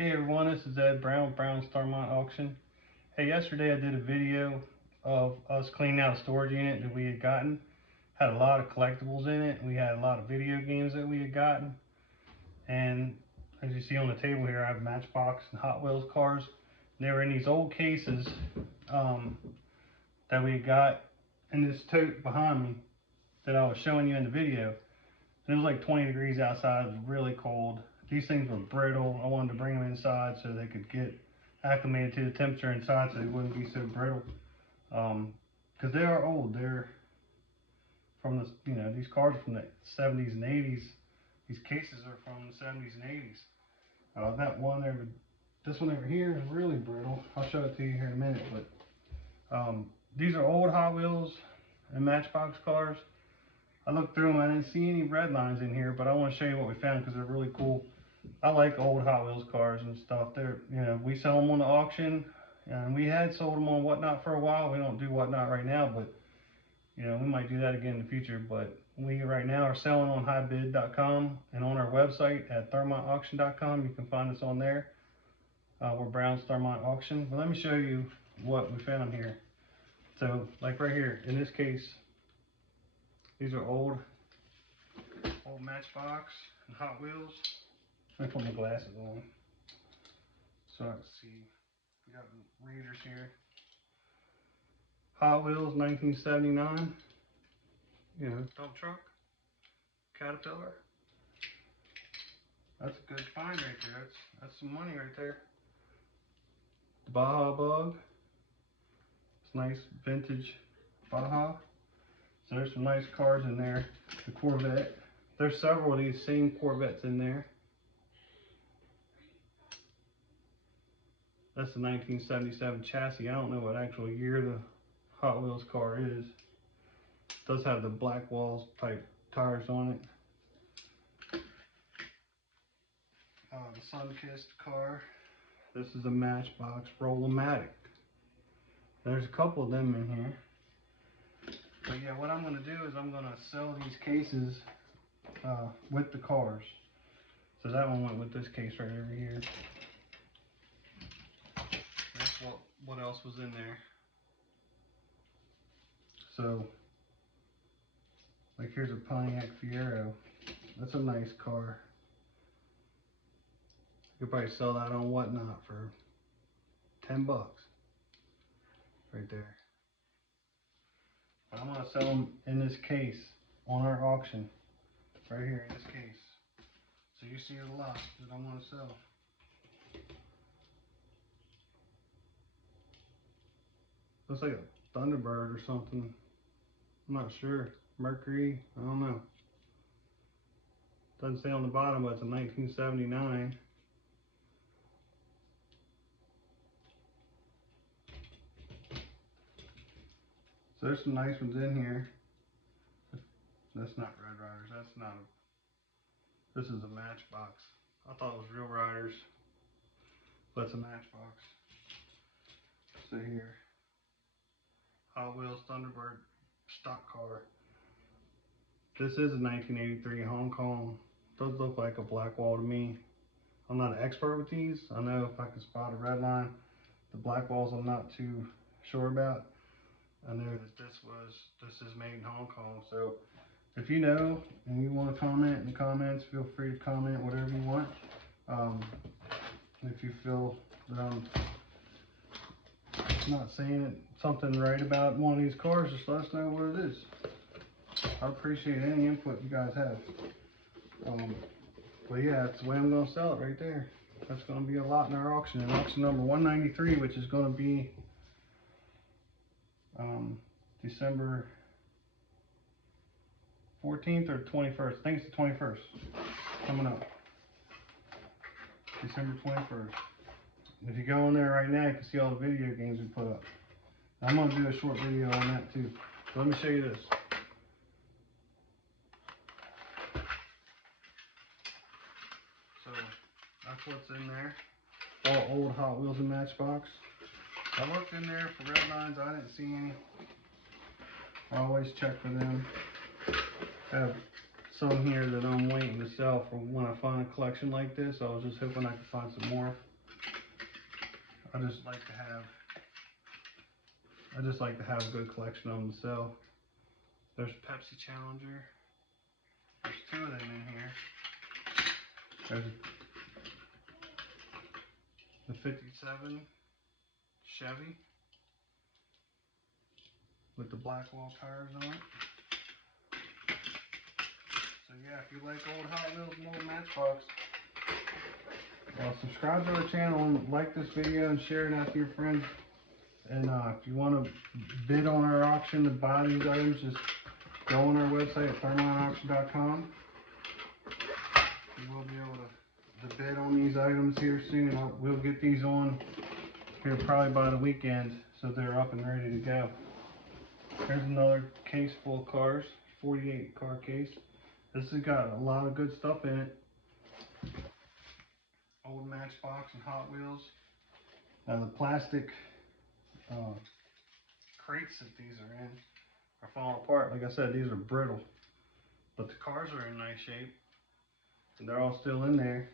Hey everyone, this is Ed Brown, Brown Starmont Auction. Hey, yesterday I did a video of us cleaning out a storage unit that we had gotten. Had a lot of collectibles in it. We had a lot of video games that we had gotten. And as you see on the table here, I have Matchbox and Hot Wheels cars. They were in these old cases that we had got in this tote behind me that I was showing you in the video. And it was like 20 degrees outside, it was really cold. These things were brittle. I wanted to bring them inside so they could get acclimated to the temperature inside so they wouldn't be so brittle. Because they are old. They're from the, these cars are from the 70s and 80s. These cases are from the 70s and 80s. That one over, this one over here is really brittle. I'll show it to you here in a minute. But these are old Hot Wheels and Matchbox cars. I looked through them, I didn't see any red lines in here, but I want to show you what we found because they're really cool. I like old Hot Wheels cars and stuff. They're, we sell them on the auction, and we had sold them on Whatnot for a while. We don't do Whatnot right now, but we might do that again in the future. But we right now are selling on highbid.com and on our website at thermontauction.com. You can find us on there. We're Brown's Thermont Auction. But let me show you what we found here. So, like right here, in this case, these are old Matchbox and Hot Wheels. Let me put my glasses on so I can see. We got readers here. Hot Wheels 1979. Dump truck. Caterpillar. That's a good find right there. That's some money right there. The Baja Bug. It's nice vintage Baja. So there's some nice cars in there. The Corvette. There's several of these same Corvettes in there. That's the 1977 chassis. I don't know what actual year the Hot Wheels car is. It does have the black walls type tires on it. The sun-kissed car. This is a Matchbox Roll-O-Matic. There's a couple of them in here. But yeah, what I'm going to do is I'm going to sell these cases with the cars. So that one went with this case right over here. That's what else was in there. So, like here's a Pontiac Fiero. That's a nice car. You could probably sell that on Whatnot for 10 bucks. Right there. But I'm going to sell them in this case on our auction. Right here in this case. So you see a lot that I'm going to sell. Looks like a Thunderbird or something. I'm not sure. Mercury, I don't know. Doesn't say on the bottom, but it's a 1979. So there's some nice ones in here. That's not Red Riders. That's not a. This is a Matchbox. I thought it was Real Riders, but it's a Matchbox. So here, Hot Wheels Thunderbird stock car. This is a 1983 Hong Kong. Does look like a black wall to me. I'm not an expert with these. I know if I can spot a red line. The black walls I'm not too sure about. I know that this is made in Hong Kong. So if you know and you want to comment in the comments, feel free to comment whatever you want. If you feel that I'm not saying something right about one of these cars, just let us know what it is. I appreciate any input you guys have. But yeah, that's the way I'm going to sell it right there. That's going to be a lot in our auction. And auction number 193, which is going to be December 14th or 21st. I think it's the 21st. Coming up. December 21st. If you go in there right now, you can see all the video games we put up. I'm going to do a short video on that too. So let me show you this. So that's what's in there. All old Hot Wheels and Matchbox. I looked in there for red lines. I didn't see any. I always check for them. I have some here that I'm waiting to sell for when I find a collection like this. I was just hoping I could find some more. I just like to have a good collection of them to sell. There's Pepsi Challenger. There's two of them in here. There's the 57 Chevy with the black wall tires on it. So yeah, if you like old Hot Wheels and old Matchbox, subscribe to our channel and like this video and share it out to your friends. And if you want to bid on our auction to buy these items, just go on our website at thermineauction.com. You will be able to bid on these items here soon. We'll get these on here probably by the weekend, so they're up and ready to go. Here's another case full of cars, 48 car case. This has got a lot of good stuff in it. Old Matchbox and Hot Wheels. Now the plastic crates that these are in are falling apart. Like I said, these are brittle, but the cars are in nice shape and they're all still in there.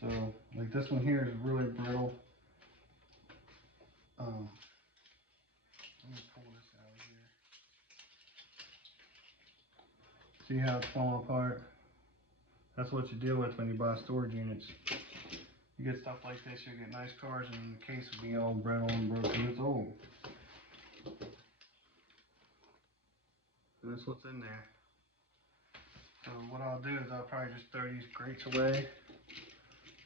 So like this one here is really brittle. Let me pull this out of here. See how it's falling apart? That's what you deal with when you buy storage units. You get stuff like this, you get nice cars, and the case will be all brittle and broken. It's old. And that's what's in there. So what I'll do is I'll probably just throw these crates away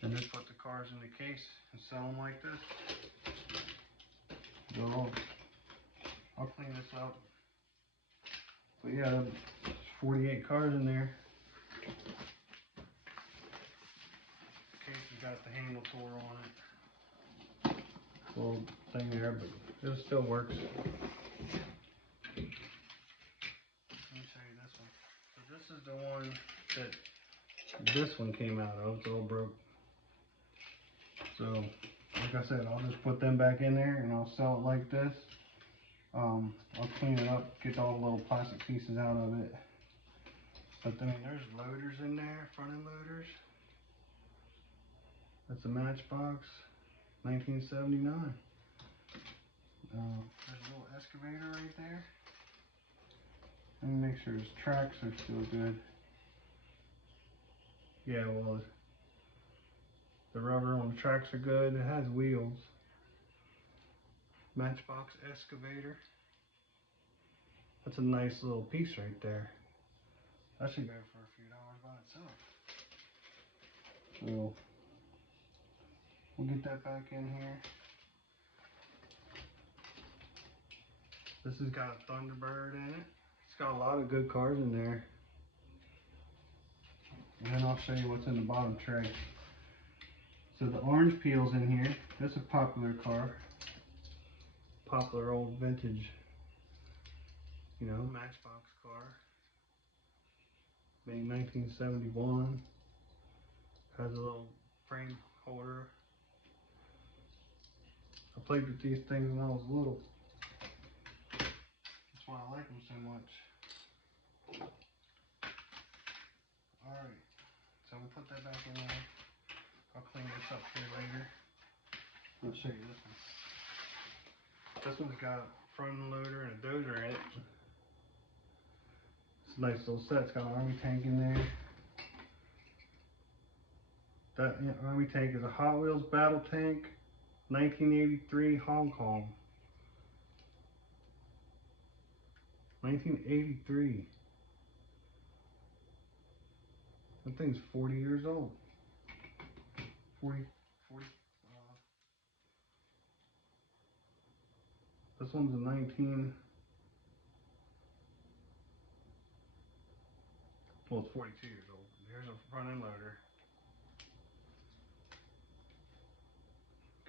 and just put the cars in the case and sell them like this. So I'll clean this up. But yeah, there's 48 cars in there. The case has got the handle tore on it. Little thing there, but it still works. Let me show you this one. So this is the one that this one came out of. It's all broke. So like I said, I'll just put them back in there and I'll sell it like this. I'll clean it up, get all the little plastic pieces out of it. But I mean, there's loaders in there, front end loaders. That's a Matchbox, 1979. There's a little excavator right there. Let me make sure his tracks are still good. Yeah, well, the rubber on the tracks are good. It has wheels. Matchbox excavator. That's a nice little piece right there. That should go for a few dollars by itself. So we'll get that back in here. This has got a Thunderbird in it. It's got a lot of good cars in there. And then I'll show you what's in the bottom tray. So the orange peel's in here. That's a popular car. Popular old vintage, you know, Matchbox car. Made 1971. Has a little frame holder. I played with these things when I was little. That's why I like them so much. Alright, so we'll put that back in there. I'll clean this up here later. I'll show you this one. This one's got a front end loader and a dozer in it. It's a nice little set. It's got an army tank in there. That army tank is a Hot Wheels battle tank, 1983 Hong Kong. 1983. That thing's 40 years old. 40. This one's a 19. Well, it's 42 years old. Here's a front end loader.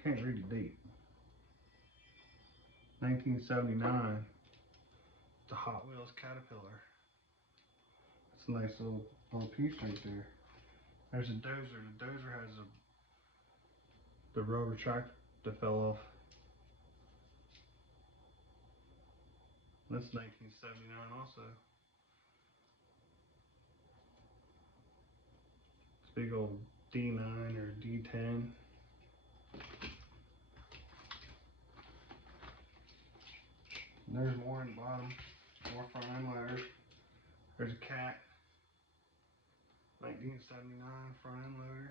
Can't read the date. 1979. It's a Hot Wheels Caterpillar. It's a nice little piece right there. There's a dozer. The dozer has the rubber track that fell off. That's 1979 also. It's big old D9 or D10. There's more in the bottom, more front end loaders. There's a cat, 1979 front end loader.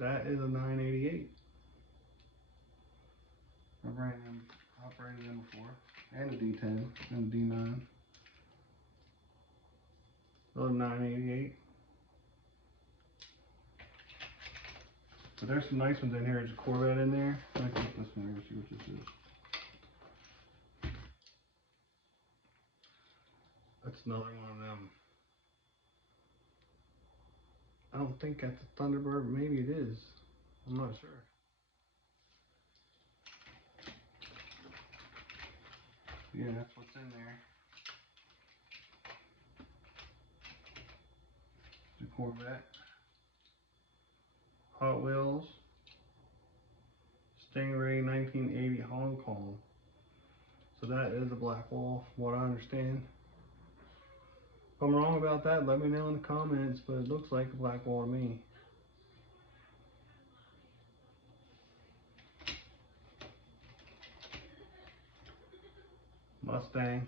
That is a 988. I've operated them before, and a D10 and a D9. Another 988. But there's some nice ones in here. There's a Corvette in there. Let me put this one here, see what this is. That's another one of them. I don't think that's a Thunderbird, but maybe it is. I'm not sure. Yeah, that's what's in there. The Corvette. Hot Wheels. Stingray 1980 Hong Kong. So that is a black wall, from what I understand. If I'm wrong about that, let me know in the comments, but it looks like a black wall to me. Mustang.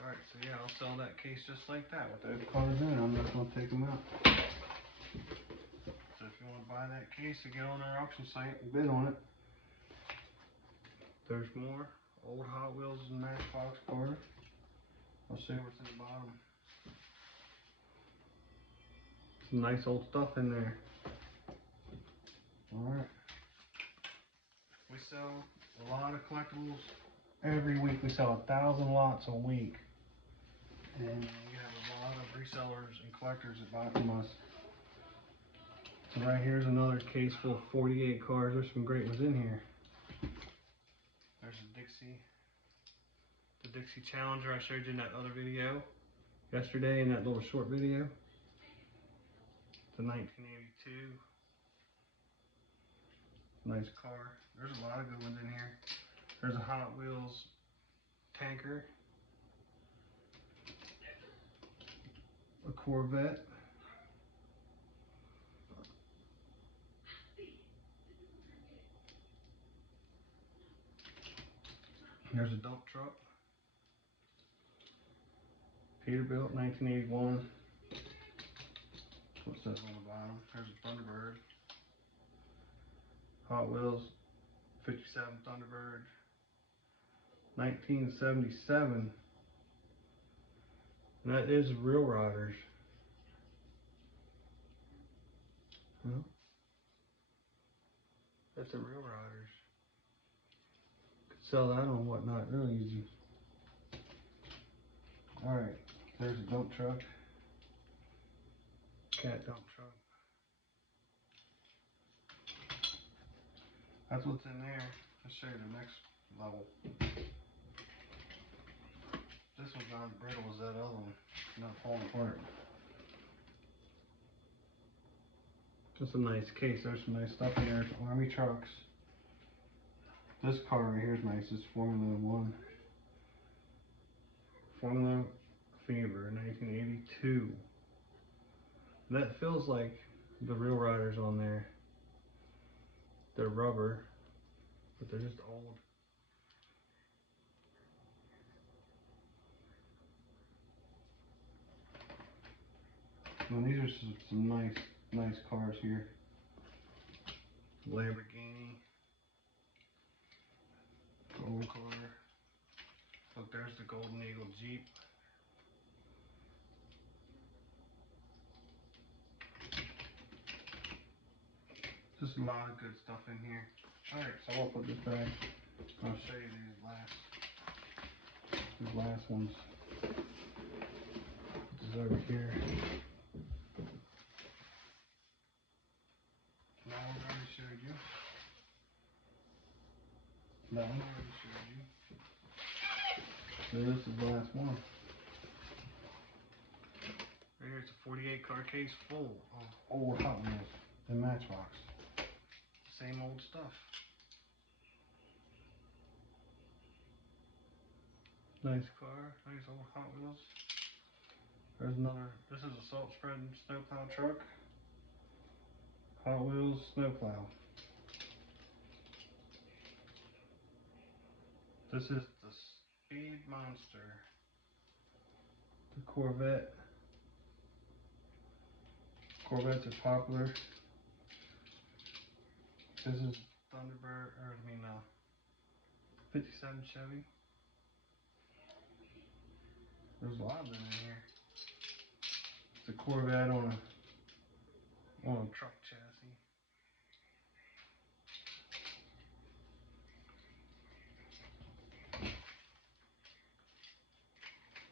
Alright, so yeah, I'll sell that case just like that with those cars in it. I'm not going to take them out. So if you want to buy that case, you get on our auction site and bid on it. There's more old Hot Wheels and Matchbox cars. I'll show you what's in the bottom. Some nice old stuff in there. Alright. We sell a lot of collectibles every week. We sell 1,000 lots a week. And we have a lot of resellers and collectors that buy from us. So right here's another case full of 48 cars. There's some great ones in here. There's the Dixie Challenger I showed you in that other video yesterday, in that little short video. It's a 1982. Nice car. There's a lot of good ones in here. There's a Hot Wheels tanker. A Corvette. There's a dump truck. Peterbilt 1981. What says on the bottom? There's a Thunderbird. Hot Wheels 57 Thunderbird. 1977. And that is Real Riders. Well, that's a Real Riders. Could sell that on Whatnot real easy. Alright, there's a dump truck. Cat dump truck. That's what's in there. I'll show you the next level. This one's not as brittle as that other one. Not falling apart. Just a nice case. There's some nice stuff in there. Army trucks. This car right here is nice. It's Formula One. Formula Fever 1982. That feels like the Real Riders on there. They're rubber, but they're just old. And these are some nice cars here. Lamborghini. Gold car. Look, there's the Golden Eagle Jeep. Just a lot of good stuff in here. Alright, so I'll put this back. I'll show you these last ones. This is over here. That one I already showed you. That one I already showed you. So this is the last one. Right here, it's a 48 car case full of old Hot Wheels and Matchbox. Same old stuff. Nice car, nice old Hot Wheels. There's another, this is a salt spread and snowplow truck. Hot Wheels snowplow. This is the Speed Monster. The Corvette. Corvettes are popular. This is Thunderbird, 57 Chevy. There's a lot of them in here. It's a Corvette on a truck chassis.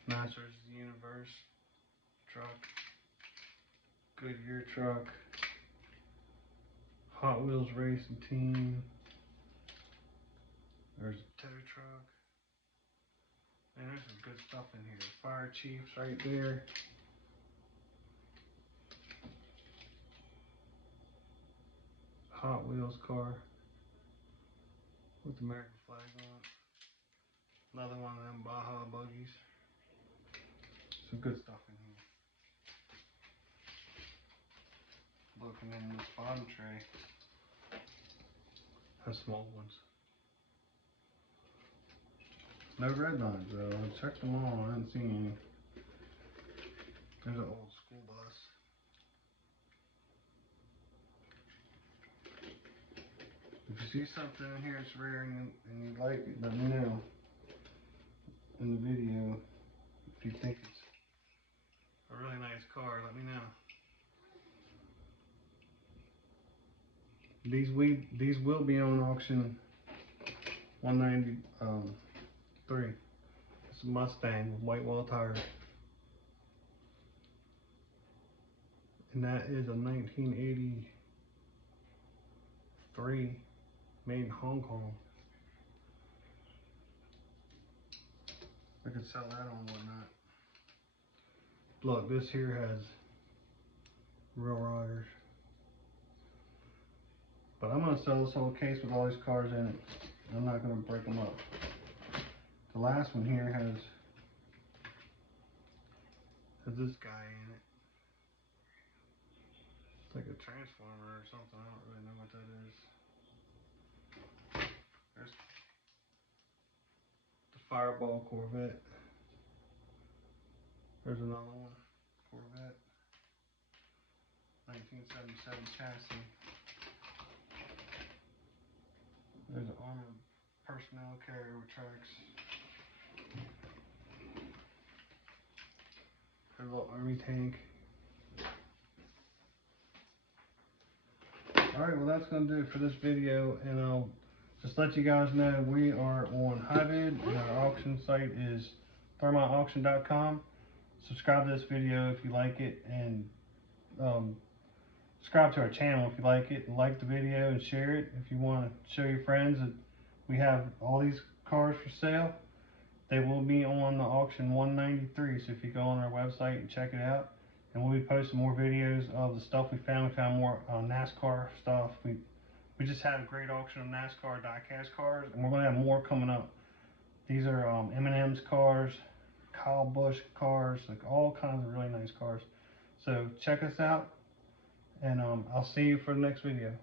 Masters of the Universe truck. Goodyear truck. Hot Wheels Racing Team. There's a tow truck. And there's some good stuff in here. Fire Chiefs right there. Hot Wheels car with the American flag on it. Another one of them Baja buggies. Some good stuff in here. Looking in this bottom tray. Has small ones. No red lines though. I checked them all. I haven't seen any. There's an old school bus. If you see something in here that's rare and you like it, let me know in the video. If you think it's a really nice car, let me know. These will be on auction 193. It's a Mustang with white wall tires. And that is a 1983 made in Hong Kong. I could sell that on whatnot. Look, this here has real riders. But I'm gonna sell this whole case with all these cars in it. I'm not gonna break them up. The last one here has this guy in it. It's like a transformer or something. I don't really know what that is. There's the Fireball Corvette. There's another one, Corvette, 1977 chassis. There's an armored personnel carrier with tracks. There's a little army tank. Alright, well that's going to do it for this video, and I'll just let you guys know we are on HiBid, and our auction site is thermontauction.com. Subscribe to this video if you like it, and subscribe to our channel if you like it, and like the video and share it if you want to show your friends that we have all these cars for sale. They will be on the auction 193, so if you go on our website and check it out, and we'll be posting more videos of the stuff we found. We found more NASCAR stuff. We just had a great auction of NASCAR die-cast cars, and we're going to have more coming up. These are M&M's cars, Kyle Busch cars, like all kinds of really nice cars. So check us out, and I'll see you for the next video.